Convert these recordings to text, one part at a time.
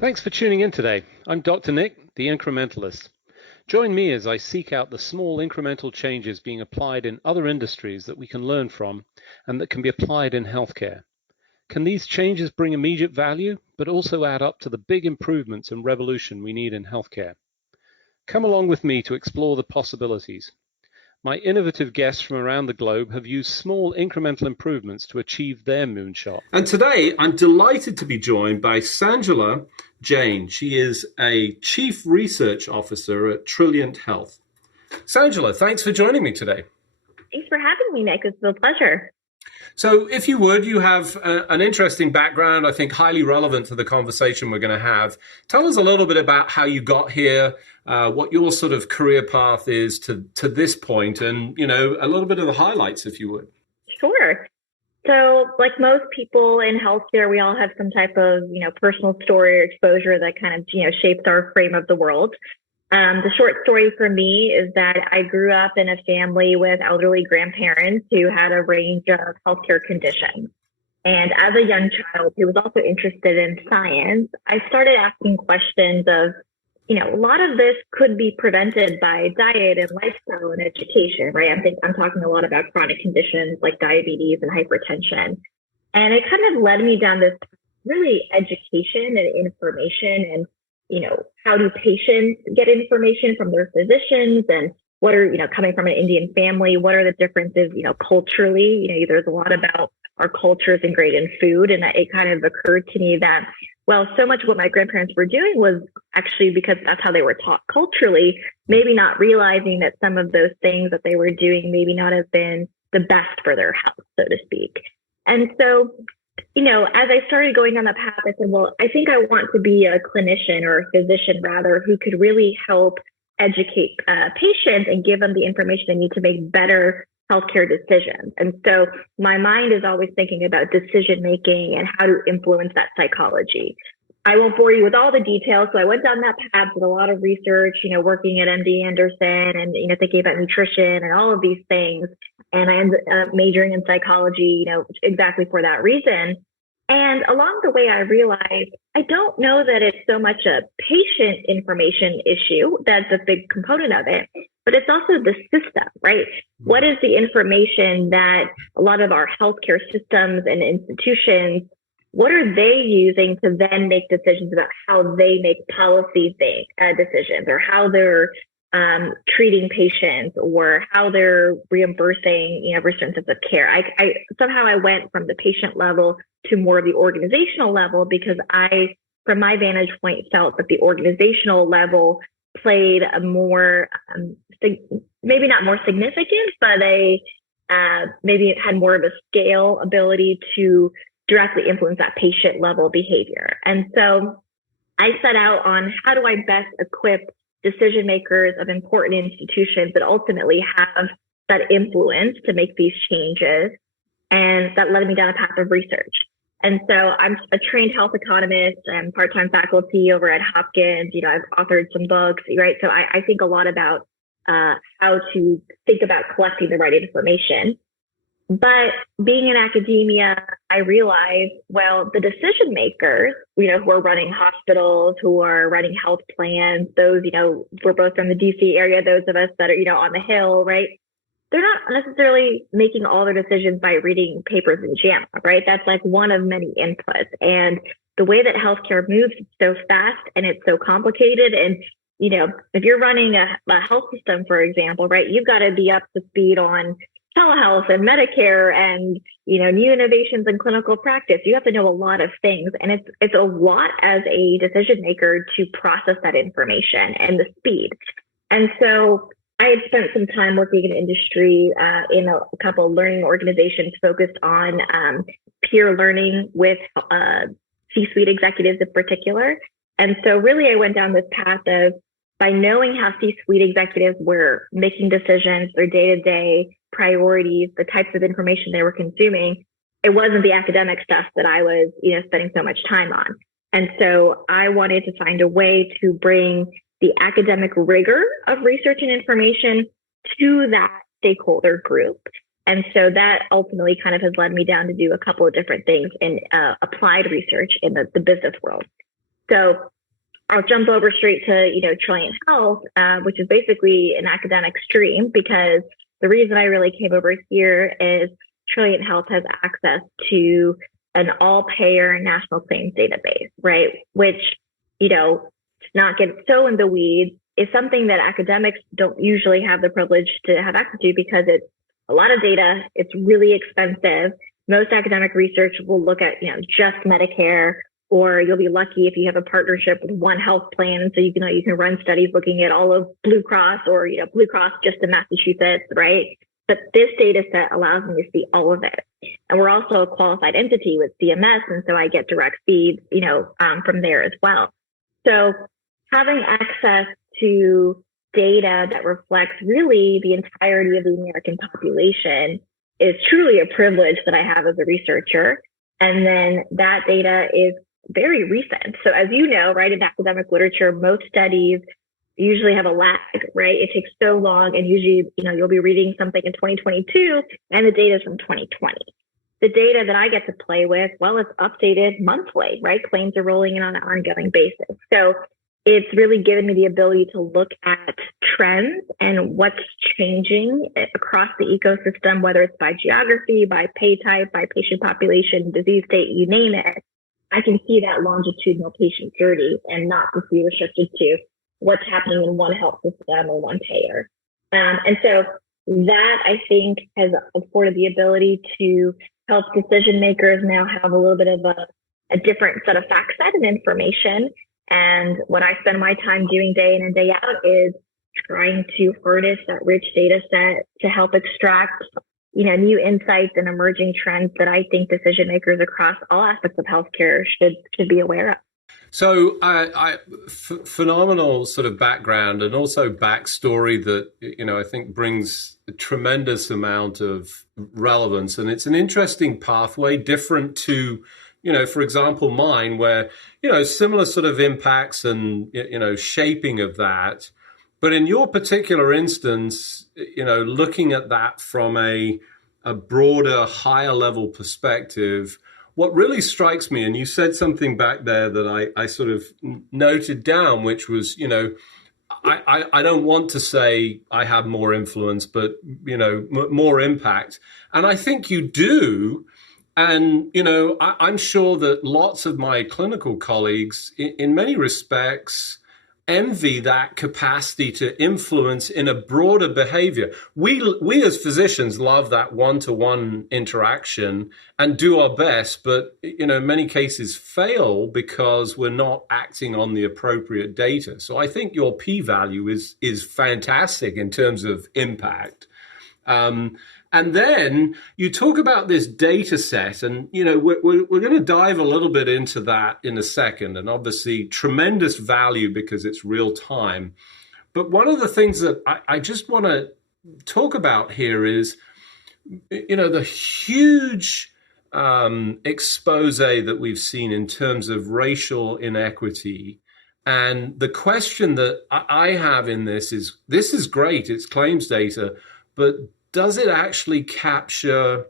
Thanks for tuning in today. I'm Dr. Nick, the Incrementalist. Join me as I seek out the small incremental changes being applied in other industries that we can learn from and that can be applied in healthcare. Can these changes bring immediate value, but also add up to the big improvements and revolution we need in healthcare? Come along with me to explore the possibilities. My innovative guests from around the globe have used small incremental improvements to achieve their moonshot. And today I'm delighted to be joined by Sanjula Jain. She is a Chief Research Officer at Trilliant Health. Sanjula, thanks for joining me today. Thanks for having me, Nick. It's a pleasure. So if you would, you have an interesting background, I think highly relevant to the conversation we're going to have. Tell us a little bit about how you got here, what your sort of career path is to this point, and, you know, a little bit of the highlights, if you would. Sure. So like most people in healthcare, we all have some type of, personal story or exposure that kind of, shapes our frame of the world. The short story for me is that I grew up in a family with elderly grandparents who had a range of healthcare conditions. And as a young child who was also interested in science, I started asking questions of, a lot of this could be prevented by diet and lifestyle and education, right? I'm talking a lot about chronic conditions like diabetes and hypertension. And it kind of led me down this really education and information and how do patients get information from their physicians, and what are, coming from an Indian family, what are the differences, culturally? There's a lot about our cultures ingrained in food. And it kind of occurred to me that, well, so much of what my grandparents were doing was actually because that's how they were taught culturally, maybe not realizing that some of those things that they were doing maybe not have been the best for their health, so to speak. And so as I started going down that path, I said, well, I think I want to be a clinician, or a physician rather, who could really help educate patients and give them the information they need to make better healthcare decisions. And so my mind is always thinking about decision making and how to influence that psychology. I won't bore you with all the details. So I went down that path with a lot of research, working at MD Anderson and, thinking about nutrition and all of these things. And I ended up majoring in psychology, exactly for that reason. And along the way, I realized I don't know that it's so much a patient information issue that's a big component of it, but it's also the system, right? What is the information that a lot of our healthcare systems and institutions, what are they using to then make decisions about how they make policy decisions, or how they're treating patients, or how they're reimbursing, for certain of care. I somehow went from the patient level to more of the organizational level, because I, from my vantage point, felt that the organizational level played a more, maybe not more significant, but maybe it had more of a scale ability to directly influence that patient level behavior. And so I set out on how do I best equip decision makers of important institutions that ultimately have that influence to make these changes. And that led me down a path of research. And so I'm a trained health economist. I'm part-time faculty over at Hopkins. I've authored some books, right? So I think a lot about how to think about collecting the right information. But being in academia, I realized, well, the decision makers, who are running hospitals, who are running health plans, those, we're both from the DC area, those of us that are, on the Hill, right? They're not necessarily making all their decisions by reading papers in JAMA, right? That's like one of many inputs. And the way that healthcare moves is so fast and it's so complicated. And, if you're running a health system, for example, right, you've got to be up to speed on telehealth and Medicare and, new innovations in clinical practice. You have to know a lot of things. And it's a lot as a decision maker to process that information and the speed. And so I had spent some time working in industry in a couple of learning organizations focused on peer learning with C-suite executives in particular. And so really I went down this path of, by knowing how C-suite executives were making decisions, their day-to-day priorities, the types of information they were consuming, it wasn't the academic stuff that I was, spending so much time on. And so I wanted to find a way to bring the academic rigor of research and information to that stakeholder group. And so that ultimately kind of has led me down to do a couple of different things in applied research in the business world. So I'll jump over straight to, Trilliant Health, which is basically an academic stream, because the reason I really came over here is Trilliant Health has access to an all-payer national claims database, right? Which, to not get so in the weeds, is something that academics don't usually have the privilege to have access to, because it's a lot of data. It's really expensive. Most academic research will look at, just Medicare, or you'll be lucky if you have a partnership with one health plan. And so you can run studies looking at all of Blue Cross, or, Blue Cross just in Massachusetts, right? But this data set allows me to see all of it. And we're also a qualified entity with CMS. And so I get direct feeds, from there as well. So having access to data that reflects really the entirety of the American population is truly a privilege that I have as a researcher. And then that data is very recent. So as you know, right, in academic literature, most studies usually have a lag, right? It takes so long, and usually, you'll be reading something in 2022 and the data is from 2020. The data that I get to play with, well, it's updated monthly, right? Claims are rolling in on an ongoing basis. So it's really given me the ability to look at trends and what's changing across the ecosystem, whether it's by geography, by pay type, by patient population, disease state, you name it. I can see that longitudinal patient journey and not just be restricted to what's happening in one health system or one payer. And so that, I think, has afforded the ability to help decision makers now have a little bit of a different set of fact set and information. And what I spend my time doing day in and day out is trying to harness that rich data set to help extract, new insights and emerging trends that I think decision makers across all aspects of healthcare should be aware of. So phenomenal sort of background, and also backstory that, I think brings a tremendous amount of relevance. And it's an interesting pathway, different to, for example, mine, where, similar sort of impacts and, shaping of that. But in your particular instance, looking at that from a broader, higher level perspective, what really strikes me, and you said something back there that I sort of noted down, which was, I don't want to say I have more influence, but, more impact. And I think you do. And, I'm sure that lots of my clinical colleagues, in many respects, envy that capacity to influence in a broader behavior. We as physicians love that one-to-one interaction and do our best, but, in many cases fail because we're not acting on the appropriate data. So I think your p-value is fantastic in terms of impact. And then you talk about this data set, and, we're going to dive a little bit into that in a second, and obviously tremendous value because it's real time. But one of the things that I just want to talk about here is, the huge expose that we've seen in terms of racial inequity. And the question that I have in this is great, it's claims data, but does it actually capture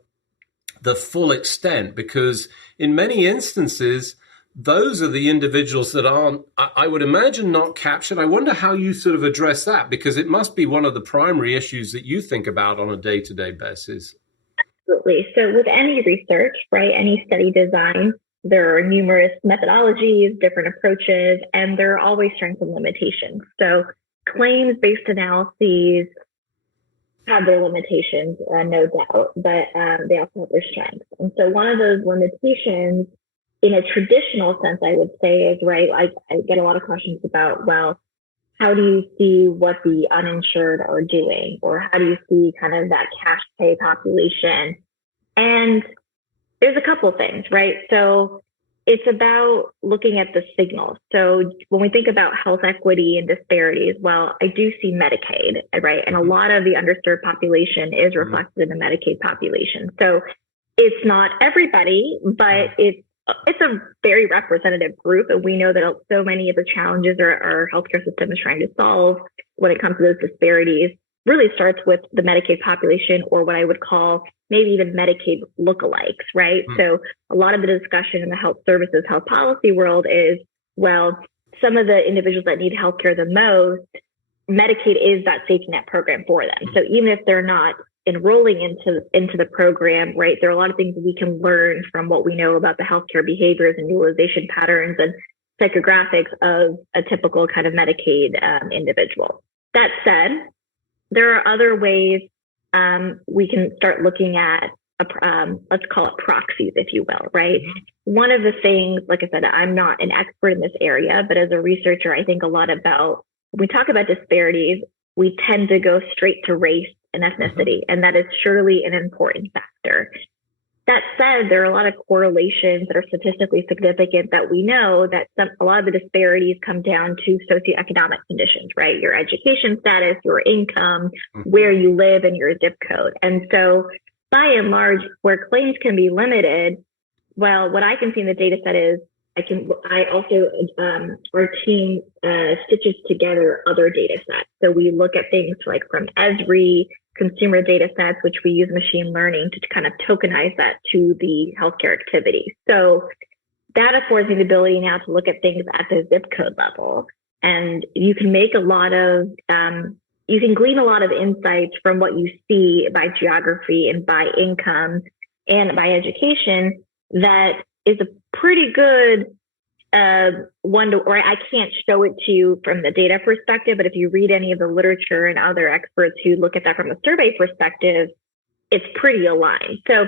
the full extent? Because in many instances, those are the individuals that aren't, I would imagine, not captured. I wonder how you sort of address that, because it must be one of the primary issues that you think about on a day-to-day basis. Absolutely. So with any research, right, any study design, there are numerous methodologies, different approaches, and there are always strengths and limitations. So claims-based analyses have their limitations, no doubt, but they also have their strengths. And so one of those limitations, in a traditional sense, I would say is, right, I get a lot of questions about, well, how do you see what the uninsured are doing? Or how do you see kind of that cash pay population? And there's a couple of things, right? So it's about looking at the signals. So when we think about health equity and disparities, well, I do see Medicaid, right? And a lot of the underserved population is reflected in the Medicaid population. So it's not everybody, but it's a very representative group. And we know that so many of the challenges our healthcare system is trying to solve when it comes to those disparities really starts with the Medicaid population, or what I would call maybe even Medicaid lookalikes, right? So a lot of the discussion in the health services, health policy world is well, some of the individuals that need healthcare the most, Medicaid is that safety net program for them. So even if they're not enrolling into the program, right, there are a lot of things that we can learn from what we know about the healthcare behaviors and utilization patterns and psychographics of a typical kind of Medicaid individual. That said, there are other ways we can start looking at, let's call it proxies, if you will, right? Mm-hmm. One of the things, like I said, I'm not an expert in this area, but as a researcher, I think a lot about, when we talk about disparities, we tend to go straight to race and ethnicity, and that is surely an important factor. That said, there are a lot of correlations that are statistically significant that we know that a lot of the disparities come down to socioeconomic conditions, right? Your education status, your income, where you live, and your zip code. And so by and large, where claims can be limited, well, what I can see in the data set is our team stitches together other data sets. So we look at things like from Esri, consumer data sets, which we use machine learning to kind of tokenize that to the healthcare activity. So that affords me the ability now to look at things at the zip code level. And you can make you can glean a lot of insights from what you see by geography and by income and by education that is a pretty good one to, or I can't show it to you from the data perspective, but if you read any of the literature and other experts who look at that from a survey perspective, it's pretty aligned. So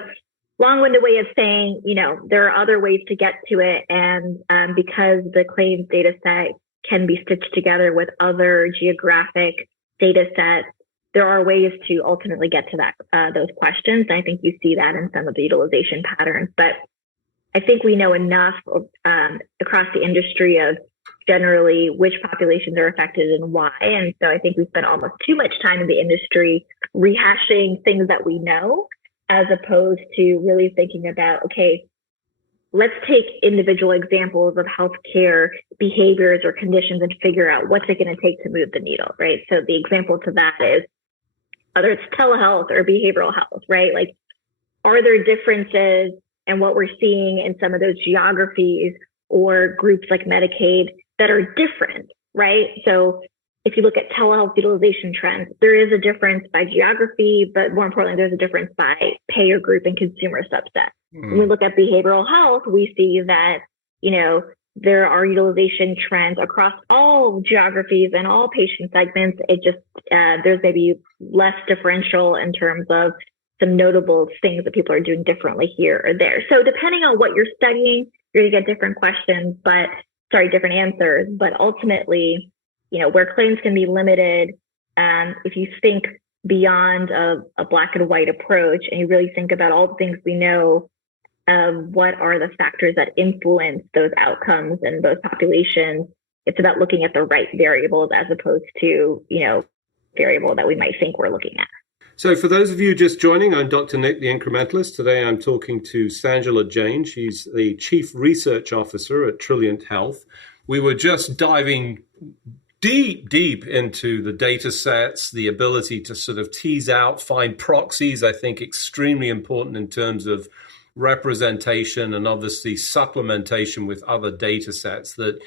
long-winded way of saying, there are other ways to get to it. And because the claims data set can be stitched together with other geographic data sets, there are ways to ultimately get to those questions. And I think you see that in some of the utilization patterns. But I think we know enough across the industry of generally which populations are affected and why. And so I think we spent almost too much time in the industry rehashing things that we know, as opposed to really thinking about, okay, let's take individual examples of healthcare behaviors or conditions and figure out what's it going to take to move the needle, right? So the example to that is whether it's telehealth or behavioral health, right? Like, are there differences in what we're seeing in some of those geographies or groups like Medicaid that are different, right? So if you look at telehealth utilization trends, there is a difference by geography, but more importantly, there's a difference by payer group and consumer subset. When we look at behavioral health, we see that, there are utilization trends across all geographies and all patient segments. It just, there's maybe less differential in terms of some notable things that people are doing differently here or there. So depending on what you're studying, you're going to get different different answers. But ultimately, where claims can be limited, if you think beyond a black and white approach and you really think about all the things we know of what are the factors that influence those outcomes and those populations, it's about looking at the right variables as opposed to, variable that we might think we're looking at. So for those of you just joining, I'm Dr. Nick, the Incrementalist. Today I'm talking to Sanjula Jain. She's the Chief Research Officer at Trilliant Health. We were just diving deep into the data sets, the ability to sort of tease out, find proxies, I think extremely important in terms of representation and obviously supplementation with other data sets that,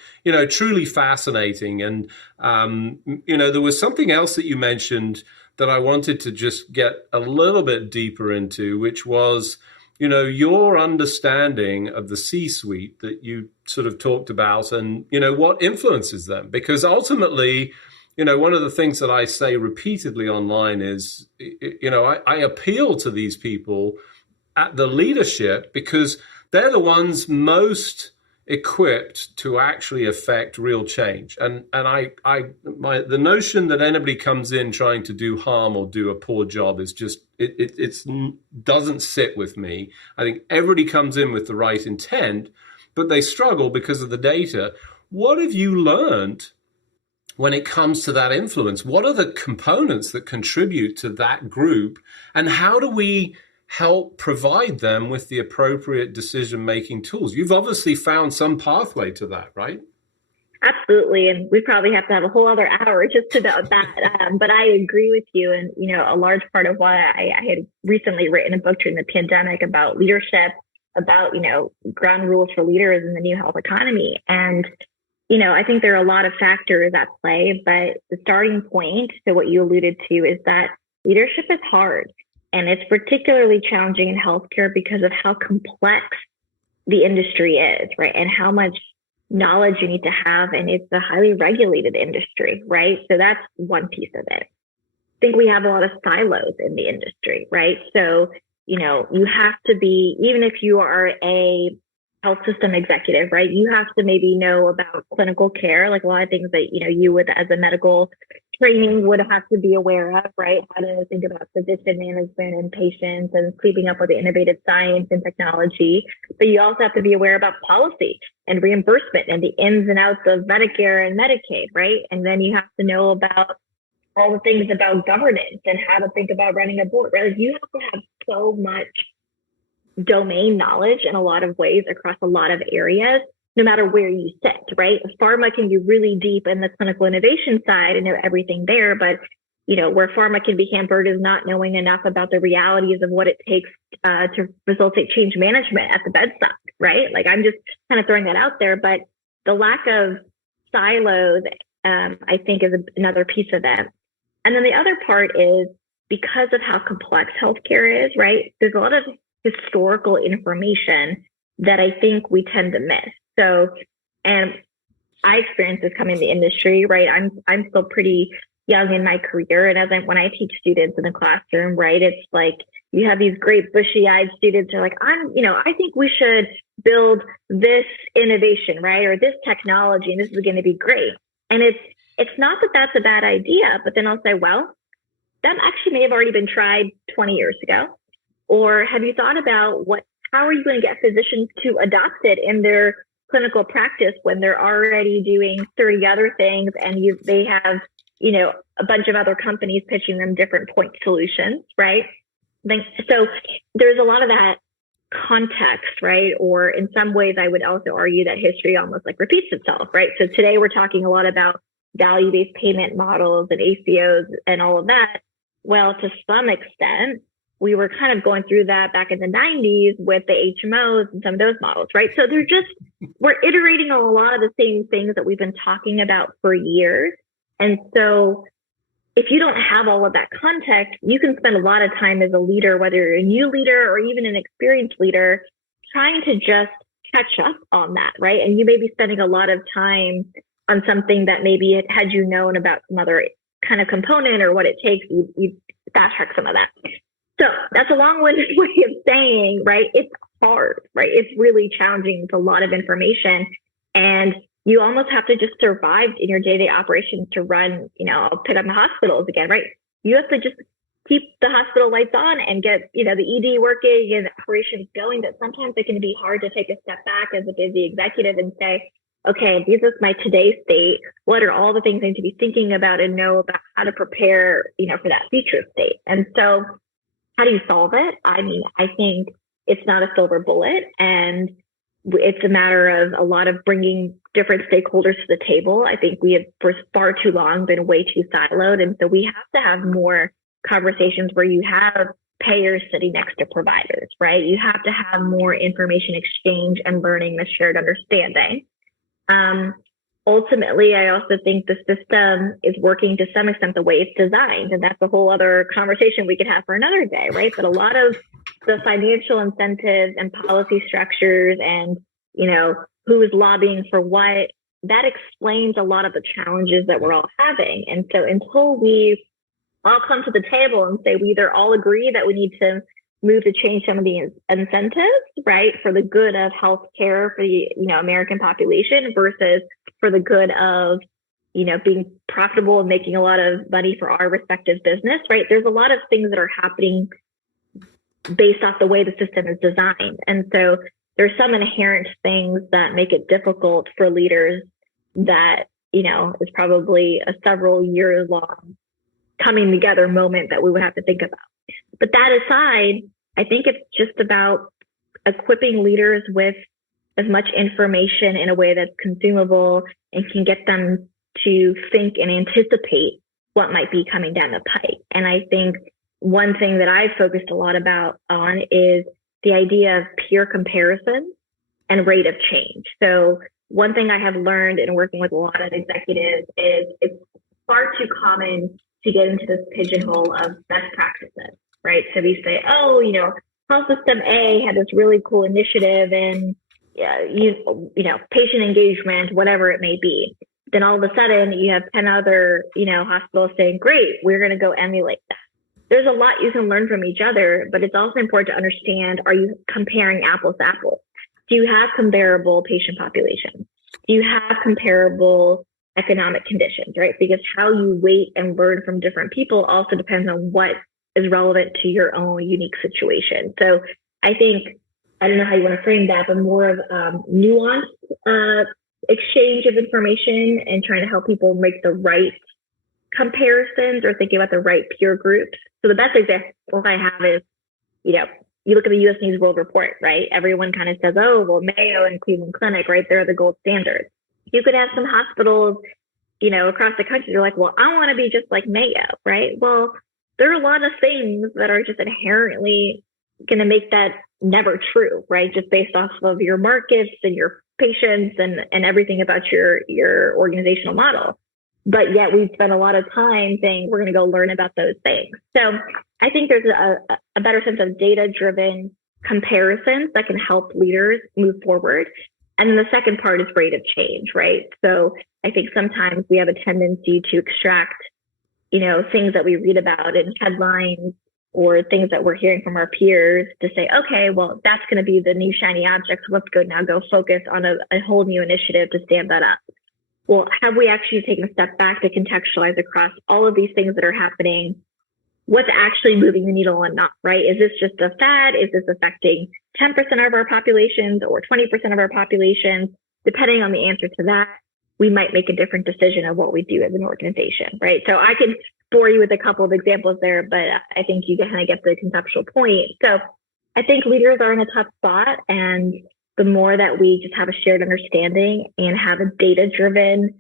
truly fascinating. And, there was something else that you mentioned that I wanted to just get a little bit deeper into, which was, your understanding of the C-suite that you sort of talked about and, what influences them. Because ultimately, one of the things that I say repeatedly online is, I appeal to these people at the leadership because they're the ones most equipped to actually affect real change. And the notion that anybody comes in trying to do harm or do a poor job is just, it doesn't sit with me. I think everybody comes in with the right intent, but they struggle because of the data. What have you learned when it comes to that influence? What are the components that contribute to that group? And how do we help provide them with the appropriate decision-making tools? You've obviously found some pathway to that, right? Absolutely. And we probably have to have a whole other hour just about that. But I agree with you. And, a large part of why I had recently written a book during the pandemic about leadership, about, ground rules for leaders in the new health economy. And I think there are a lot of factors at play, but the starting point to what you alluded to is that leadership is hard. And it's particularly challenging in healthcare because of how complex the industry is, right? And how much knowledge you need to have. And it's a highly regulated industry, right? So that's one piece of it. I think we have a lot of silos in the industry, right? So, you have to be, even if you are a health system executive, right? You have to maybe know about clinical care, like a lot of things that, you would, as a medical training, would have to be aware of, right? How to think about physician management and patients and keeping up with the innovative science and technology. But you also have to be aware about policy and reimbursement and the ins and outs of Medicare and Medicaid, right? And then you have to know about all the things about governance and how to think about running a board, right? Like you have to have so much domain knowledge in a lot of ways across a lot of areas, no matter where you sit, right? Pharma can be really deep in the clinical innovation side and know everything there, but where pharma can be hampered is not knowing enough about the realities of what it takes to facilitate change management at the bedside, right? Like I'm just kind of throwing that out there, but the lack of silos, I think, is another piece of that. And then the other part is because of how complex healthcare is, right? There's a lot of historical information that I think we tend to miss. So, and I experienced this coming to the industry, right? I'm still pretty young in my career. And when I teach students in the classroom, right, it's like you have these great bushy-eyed students who are like, I think we should build this innovation, right? Or this technology, and this is going to be great. And it's not that that's a bad idea, but then I'll say, well, that actually may have already been tried 20 years ago. Or have you thought about how are you going to get physicians to adopt it in their clinical practice when they're already doing 30 other things and they have, a bunch of other companies pitching them different point solutions, right? So there's a lot of that context, right? Or in some ways, I would also argue that history almost like repeats itself, right? So today we're talking a lot about value-based payment models and ACOs and all of that. Well, to some extent, we were kind of going through that back in the 90s with the HMOs and some of those models, right? So we're iterating on a lot of the same things that we've been talking about for years. And so if you don't have all of that context, you can spend a lot of time as a leader, whether you're a new leader or even an experienced leader, trying to just catch up on that, right? And you may be spending a lot of time on something that maybe had you known about some other kind of component or what it takes, you fast track some of that. So that's a long-winded way of saying, right? It's hard, right? It's really challenging. It's a lot of information. And you almost have to just survive in your day-to-day operations to run, I'll pick up the hospitals again, right? You have to just keep the hospital lights on and get, the ED working and the operations going, that sometimes it can be hard to take a step back as a busy executive and say, okay, this is my today's state. What are all the things I need to be thinking about and know about how to prepare, for that future state? And so how do you solve it? I mean, I think it's not a silver bullet, and it's a matter of a lot of bringing different stakeholders to the table. I think we have for far too long been way too siloed. And so we have to have more conversations where you have payers sitting next to providers, right? You have to have more information exchange and learning, the shared understanding. Ultimately, I also think the system is working to some extent the way it's designed. And that's a whole other conversation we could have for another day, right? But a lot of the financial incentives and policy structures and, who is lobbying for what, that explains a lot of the challenges that we're all having. And so until we all come to the table and say we either all agree that we need to move to change some of the incentives, right, for the good of healthcare for the American population versus for the good of being profitable and making a lot of money for our respective business, right? There's a lot of things that are happening based off the way the system is designed, and so there's some inherent things that make it difficult for leaders that is probably a several year long coming together moment that we would have to think about. But that aside, I think it's just about equipping leaders with as much information in a way that's consumable and can get them to think and anticipate what might be coming down the pike. And I think one thing that I've focused a lot on is the idea of peer comparison and rate of change. So one thing I have learned in working with a lot of executives is it's far too common to get into this pigeonhole of best practices, right? So we say, oh, health system A had this really cool initiative in, patient engagement, whatever it may be. Then all of a sudden you have 10 other, hospitals saying, great, we're going to go emulate that. There's a lot you can learn from each other, but it's also important to understand, are you comparing apples to apples? Do you have comparable patient populations? Do you have comparable economic conditions, right? Because how you weight and learn from different people also depends on what is relevant to your own unique situation. So I think, I don't know how you want to frame that, but more of nuanced exchange of information and trying to help people make the right comparisons or thinking about the right peer groups. So the best example I have is, you look at the U.S. News World Report, right? Everyone kind of says, oh, well, Mayo and Cleveland Clinic, right? They're the gold standard. You could have some hospitals, across the country. They're like, well, I want to be just like Mayo, right? Well, there are a lot of things that are just inherently going to make that never true, right? Just based off of your markets and your patients and everything about your organizational model. But yet we've spent a lot of time saying we're going to go learn about those things. So I think there's a better sense of data-driven comparisons that can help leaders move forward. And then the second part is rate of change, right? So I think sometimes we have a tendency to extract, things that we read about in headlines or things that we're hearing from our peers to say, okay, well, that's going to be the new shiny object. So let's go focus on a whole new initiative to stand that up. Well, have we actually taken a step back to contextualize across all of these things that are happening? What's actually moving the needle and not, right? Is this just a fad? Is this affecting 10% of our populations or 20% of our populations? Depending on the answer to that, we might make a different decision of what we do as an organization, right? So I can bore you with a couple of examples there, but I think you kind of get the conceptual point. So I think leaders are in a tough spot, and the more that we just have a shared understanding and have a data-driven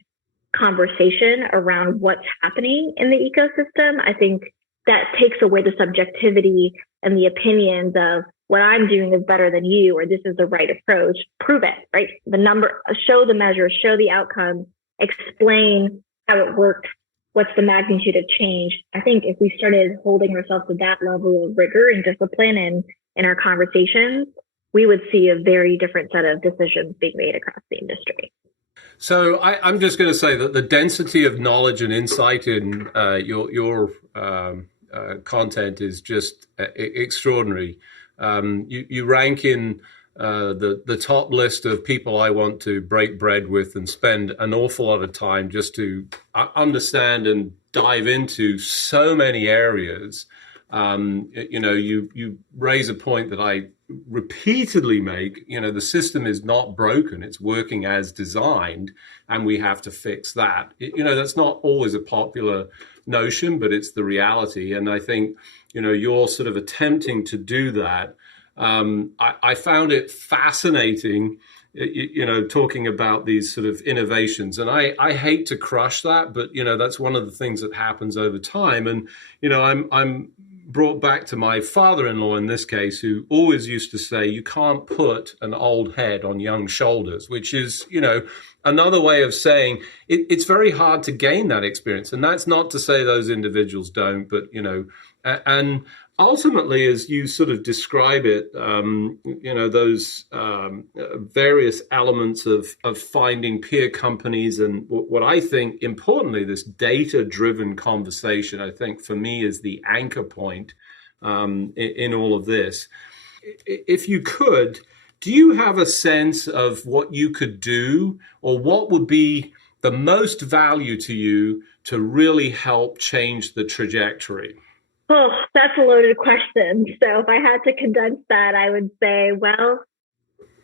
conversation around what's happening in the ecosystem, I think that takes away the subjectivity and the opinions of what I'm doing is better than you, or this is the right approach. Prove it, right? The number, show the measures, show the outcomes, explain how it works, what's the magnitude of change. I think if we started holding ourselves to that level of rigor and discipline in our conversations, we would see a very different set of decisions being made across the industry. So I'm just going to say that the density of knowledge and insight in your content is just extraordinary. You rank in the top list of people I want to break bread with and spend an awful lot of time just to understand and dive into so many areas. You raise a point that I repeatedly make. The system is not broken. It's working as designed, and we have to fix that. That's not always a popular notion, but it's the reality. And I think, you're sort of attempting to do that. I found it fascinating, talking about these sort of innovations. And I hate to crush that, but, that's one of the things that happens over time. And, I'm brought back to my father-in-law in this case, who always used to say, you can't put an old head on young shoulders, which is, another way of saying it's very hard to gain that experience. And that's not to say those individuals don't, but, and ultimately, as you sort of describe it, those various elements of finding peer companies and what I think, importantly, this data-driven conversation, I think for me is the anchor point in all of this. If you could, do you have a sense of what you could do, or what would be the most value to you to really help change the trajectory? Oh, that's a loaded question. So if I had to condense that, I would say, well,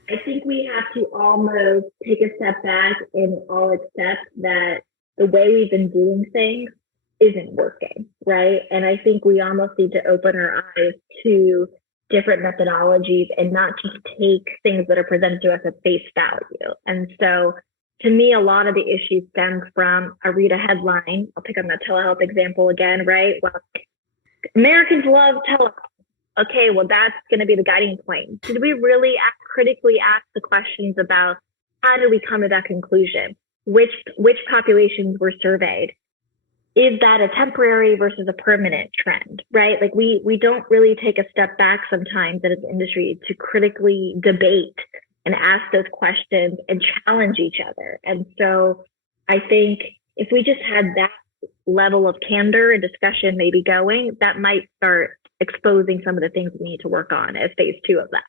I think we have to almost take a step back and all accept that the way we've been doing things isn't working, right? And I think we almost need to open our eyes to different methodologies and not just take things that are presented to us at face value. And so to me, a lot of the issues stem from, I read a headline, I'll pick on the telehealth example again, right? Well, Americans love telehealth. Okay, well, that's going to be the guiding point. Did we really critically ask the questions about how did we come to that conclusion? Which populations were surveyed? Is that a temporary versus a permanent trend, right? Like we don't really take a step back sometimes as an industry to critically debate and ask those questions and challenge each other. And so I think if we just had that level of candor and discussion maybe going, that might start exposing some of the things we need to work on as phase 2 of that.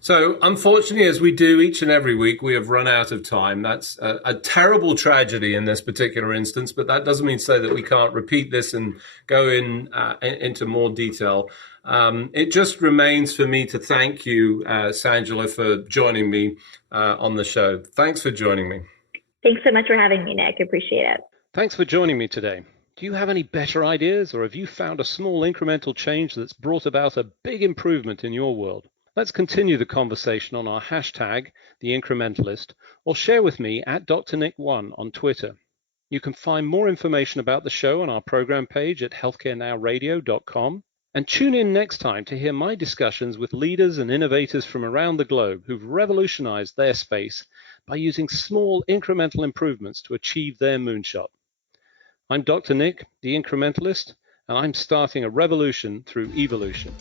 So unfortunately, as we do each and every week, we have run out of time. That's a terrible tragedy in this particular instance, but that doesn't mean to say that we can't repeat this and go into more detail. It just remains for me to thank you, Sanjula, for joining me on the show. Thanks for joining me. Thanks so much for having me, Nick. Appreciate it. Thanks for joining me today. Do you have any better ideas, or have you found a small incremental change that's brought about a big improvement in your world? Let's continue the conversation on our hashtag, The Incrementalist, or share with me at DrNick1 on Twitter. You can find more information about the show on our program page at healthcarenowradio.com, and tune in next time to hear my discussions with leaders and innovators from around the globe who've revolutionized their space by using small incremental improvements to achieve their moonshot. I'm Dr. Nick, The Incrementalist, and I'm starting a revolution through evolution.